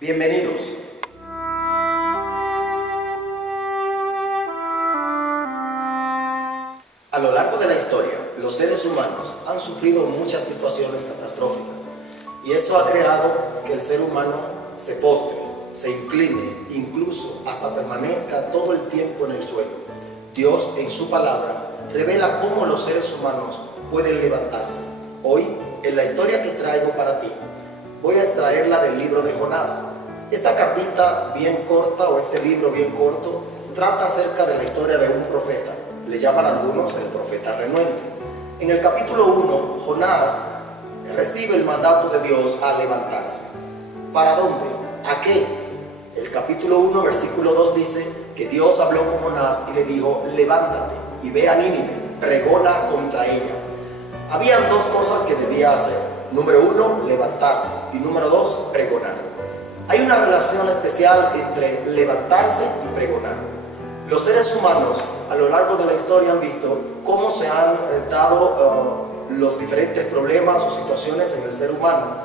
Bienvenidos. A lo largo de la historia, los seres humanos han sufrido muchas situaciones catastróficas y eso ha creado que el ser humano se postre, se incline, incluso hasta permanezca todo el tiempo en el suelo. Dios, en su palabra, revela cómo los seres humanos pueden levantarse. Hoy, en la historia que traigo para ti, voy a extraerla del libro de Jonás. Esta cartita bien corta, o este libro bien corto, trata acerca de la historia de un profeta. Le llaman algunos el profeta renuente. En el capítulo 1, Jonás recibe el mandato de Dios a levantarse. ¿Para dónde? ¿A qué? El capítulo 1, versículo 2 dice que Dios habló con Jonás y le dijo: levántate y ve a Nínive, pregona contra ella. Habían dos cosas que debía hacer. Número 1, levantarse, y número 2, pregonar. Hay una relación especial entre levantarse y pregonar. Los seres humanos a lo largo de la historia han visto cómo se han dado los diferentes problemas o situaciones en el ser humano,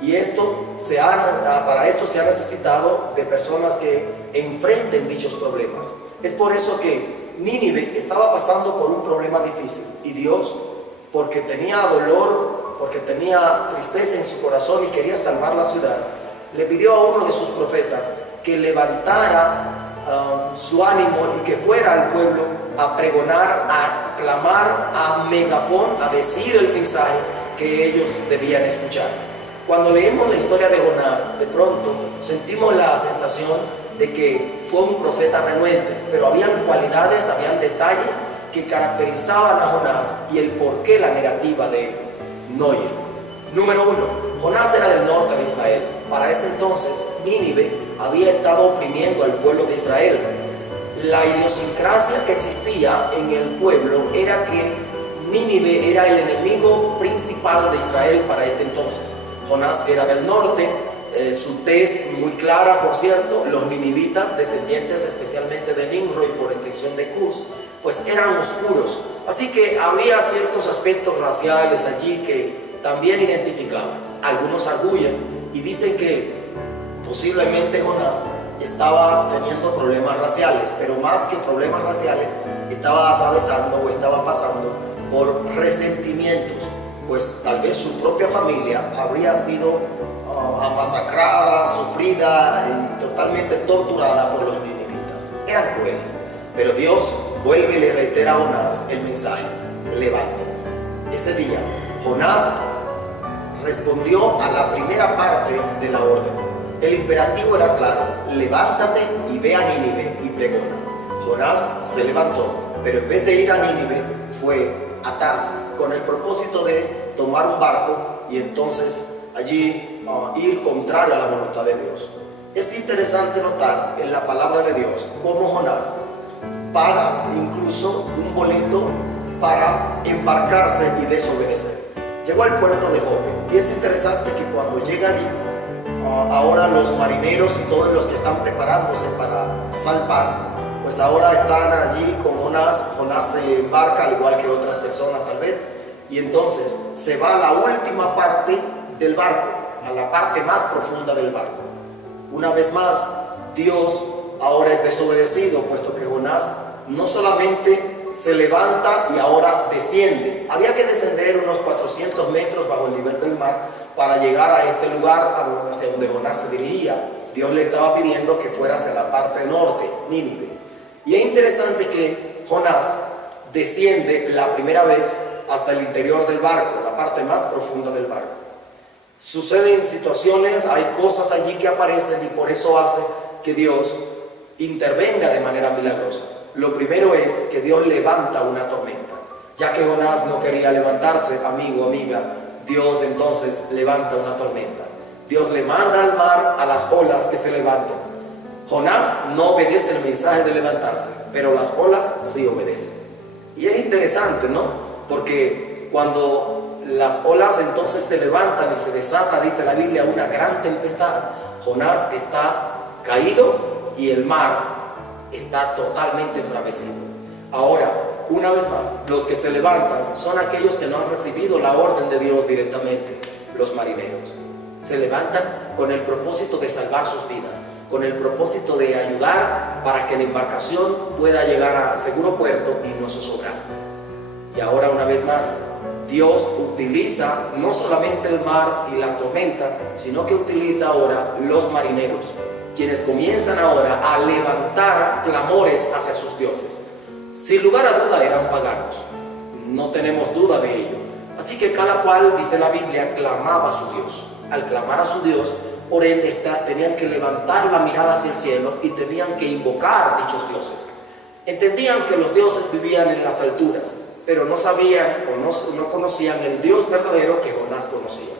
y para esto se ha necesitado de personas que enfrenten dichos problemas. Es por eso que Nínive estaba pasando por un problema difícil, y Dios, porque tenía dolor, porque tenía tristeza en su corazón y quería salvar la ciudad, le pidió a uno de sus profetas que levantara su ánimo y que fuera al pueblo a pregonar, a clamar, a megafón, a decir el mensaje que ellos debían escuchar. Cuando leemos la historia de Jonás, de pronto sentimos la sensación de que fue un profeta renuente, pero habían cualidades, habían detalles que caracterizaban a Jonás y el porqué la negativa de no ir. Número 1, Jonás era del norte de Israel. Para ese entonces, Nínive había estado oprimiendo al pueblo de Israel. La idiosincrasia que existía en el pueblo era que Nínive era el enemigo principal de Israel para este entonces. Jonás era del norte, su tez muy clara, por cierto. Los ninivitas, descendientes especialmente de Nimrod y por extensión de Cus, pues eran oscuros. Así que había ciertos aspectos raciales allí que también identificaban. Algunos arguyen y dicen que posiblemente Jonás estaba teniendo problemas raciales, pero más que problemas raciales, estaba atravesando o estaba pasando por resentimientos, pues tal vez su propia familia habría sido masacrada, sufrida y totalmente torturada por los ninivitas. Eran crueles, pero Dios vuelve y le reitera a Jonás el mensaje: levántate. Ese día Jonás respondió a la primera parte de la orden. El imperativo era claro: levántate y ve a Nínive y pregona. Jonás se levantó, pero en vez de ir a Nínive fue a Tarsis con el propósito de tomar un barco y entonces allí ir contrario a la voluntad de Dios. Es interesante notar en la palabra de Dios cómo Jonás paga incluso un boleto para embarcarse y desobedecer. Llegó al puerto de Jope, y es interesante que cuando llega allí, ahora los marineros y todos los que están preparándose para salvar, pues ahora están allí con Jonás. Jonás se embarca al igual que otras personas tal vez, y entonces se va a la última parte del barco, a la parte más profunda del barco. Una vez más, Dios ahora es desobedecido, puesto que Jonás no solamente se levanta y ahora desciende. Había que descender unos 400 metros bajo el nivel del mar para llegar a este lugar hacia donde Jonás se dirigía. Dios le estaba pidiendo que fuera hacia la parte norte, Nínive. Y es interesante que Jonás desciende la primera vez hasta el interior del barco, la parte más profunda del barco. Suceden situaciones, hay cosas allí que aparecen, y por eso hace que Dios intervenga de manera milagrosa. Lo primero es que Dios levanta una tormenta. Ya que Jonás no quería levantarse, amigo, amiga, Dios entonces levanta una tormenta. Dios le manda al mar, a las olas, que se levanten. Jonás no obedece el mensaje de levantarse, pero las olas sí obedecen. Y es interesante, ¿no? Porque cuando las olas entonces se levantan y se desata, dice la Biblia, una gran tempestad, Jonás está caído y el mar está totalmente embravecido. Ahora, una vez más, los que se levantan son aquellos que no han recibido la orden de Dios directamente, los marineros. Se levantan con el propósito de salvar sus vidas, con el propósito de ayudar para que la embarcación pueda llegar a seguro puerto y no zozobrar. Y ahora, una vez más, Dios utiliza no solamente el mar y la tormenta, sino que utiliza ahora los marineros, quienes comienzan ahora a levantar clamores hacia sus dioses. Sin lugar a duda eran paganos, no tenemos duda de ello. Así que cada cual, dice la Biblia, clamaba a su Dios. Al clamar a su Dios, por ende, tenían que levantar la mirada hacia el cielo y tenían que invocar a dichos dioses. Entendían que los dioses vivían en las alturas, pero no sabían o no conocían el Dios verdadero que Jonás conocía.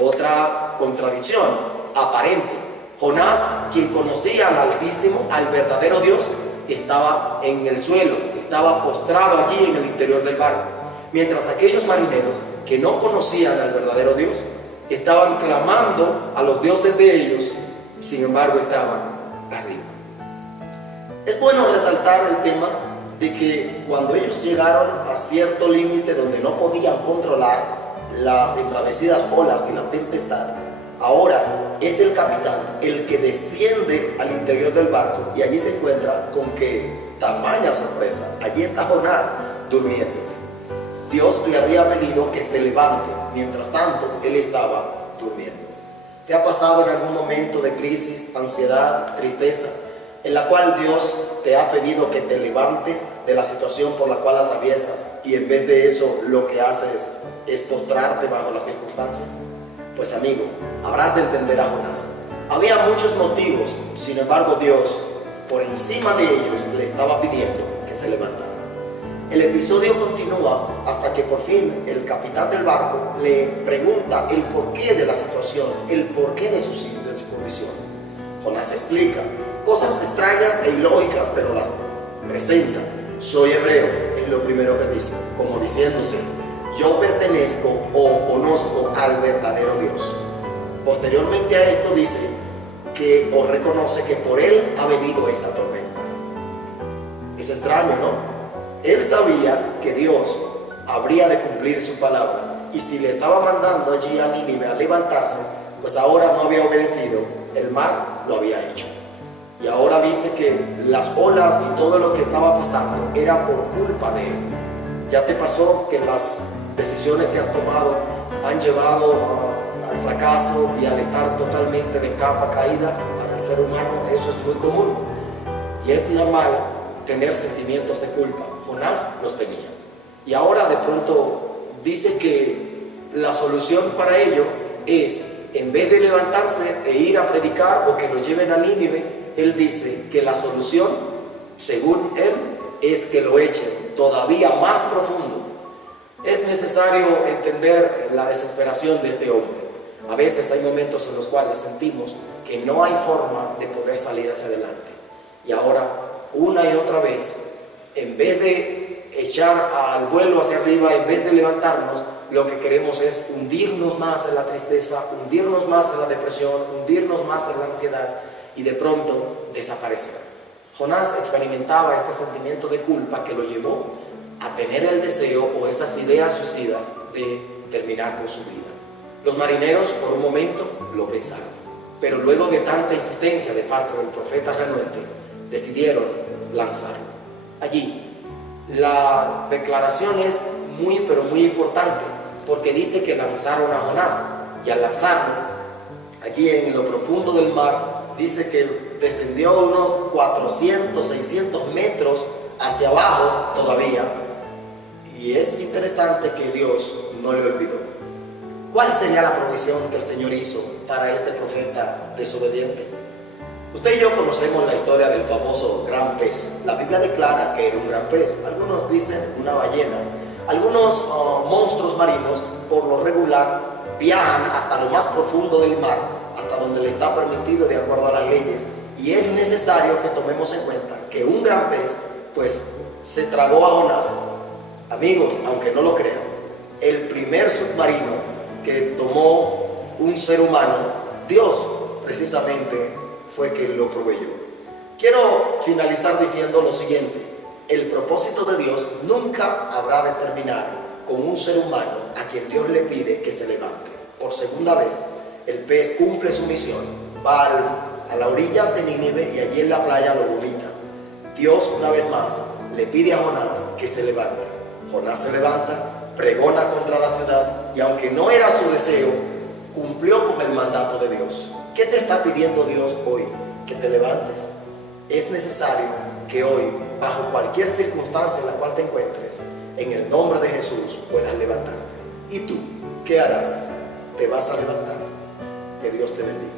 Otra contradicción aparente. Jonás, quien conocía al Altísimo, al verdadero Dios, estaba en el suelo, estaba postrado allí en el interior del barco, mientras aquellos marineros que no conocían al verdadero Dios estaban clamando a los dioses de ellos, sin embargo estaban arriba. Es bueno resaltar el tema de que cuando ellos llegaron a cierto límite donde no podían controlar las embravecidas olas y la tempestad, ahora es el capitán el que desciende al interior del barco y allí se encuentra con que tamaña sorpresa, allí está Jonás durmiendo. Dios le había pedido que se levante, mientras tanto él estaba durmiendo. ¿Te ha pasado en algún momento de crisis, ansiedad, tristeza, en la cual Dios te ha pedido que te levantes de la situación por la cual atraviesas y en vez de eso lo que haces es postrarte bajo las circunstancias? Pues amigo, habrás de entender a Jonás. Había muchos motivos, sin embargo Dios, por encima de ellos, le estaba pidiendo que se levantara. El episodio continúa hasta que por fin el capitán del barco le pregunta el porqué de la situación, el porqué de su condición. Jonás explica cosas extrañas e ilógicas, pero las presenta. Soy hebreo, es lo primero que dice, como diciéndose, yo pertenezco o conozco al verdadero Dios. Posteriormente a esto dice que o reconoce que por él ha venido esta tormenta. Es extraño, ¿no? Él sabía que Dios habría de cumplir su palabra y si le estaba mandando allí a Nínive a levantarse, pues ahora no había obedecido, el mar lo había hecho. Y ahora dice que las olas y todo lo que estaba pasando era por culpa de él. ¿Ya te pasó que las decisiones que has tomado han llevado al fracaso y al estar totalmente de capa caída? Para el ser humano eso es muy común y es normal tener sentimientos de culpa. Jonás los tenía y ahora de pronto dice que la solución para ello es, en vez de levantarse e ir a predicar o que lo lleven a Nínive, él dice que la solución, según él, es que lo echen todavía más profundo. Es necesario entender la desesperación de este hombre. A veces hay momentos en los cuales sentimos que no hay forma de poder salir hacia adelante. Y ahora, una y otra vez, en vez de echar al vuelo hacia arriba, en vez de levantarnos, lo que queremos es hundirnos más en la tristeza, hundirnos más en la depresión, hundirnos más en la ansiedad y de pronto desaparecer. Jonás experimentaba este sentimiento de culpa que lo llevó a tener el deseo o esas ideas suicidas de terminar con su vida. Los marineros por un momento lo pensaron, pero luego de tanta insistencia de parte del profeta renuente, decidieron lanzarlo. Allí, la declaración es muy pero muy importante porque dice que lanzaron a Jonás y al lanzarlo, allí en lo profundo del mar, dice que descendió unos 400, 600 metros hacia abajo todavía. Y es interesante que Dios no le olvidó. ¿Cuál sería la provisión que el Señor hizo para este profeta desobediente? Usted y yo conocemos la historia del famoso gran pez. La Biblia declara que era un gran pez. Algunos dicen una ballena. Algunos monstruos marinos, por lo regular, viajan hasta lo más profundo del mar, hasta donde le está permitido de acuerdo a las leyes. Y es necesario que tomemos en cuenta que un gran pez, pues, se tragó a Jonás. Amigos, aunque no lo crean, el primer submarino que tomó un ser humano, Dios precisamente fue quien lo proveyó. Quiero finalizar diciendo lo siguiente: el propósito de Dios nunca habrá de terminar con un ser humano a quien Dios le pide que se levante. Por segunda vez, el pez cumple su misión, va a la orilla de Nínive y allí en la playa lo vomita. Dios una vez más le pide a Jonás que se levante. Jonás se levanta, pregona contra la ciudad y aunque no era su deseo, cumplió con el mandato de Dios. ¿Qué te está pidiendo Dios hoy? Que te levantes. Es necesario que hoy, bajo cualquier circunstancia en la cual te encuentres, en el nombre de Jesús puedas levantarte. ¿Y tú qué harás? ¿Te vas a levantar? Que Dios te bendiga.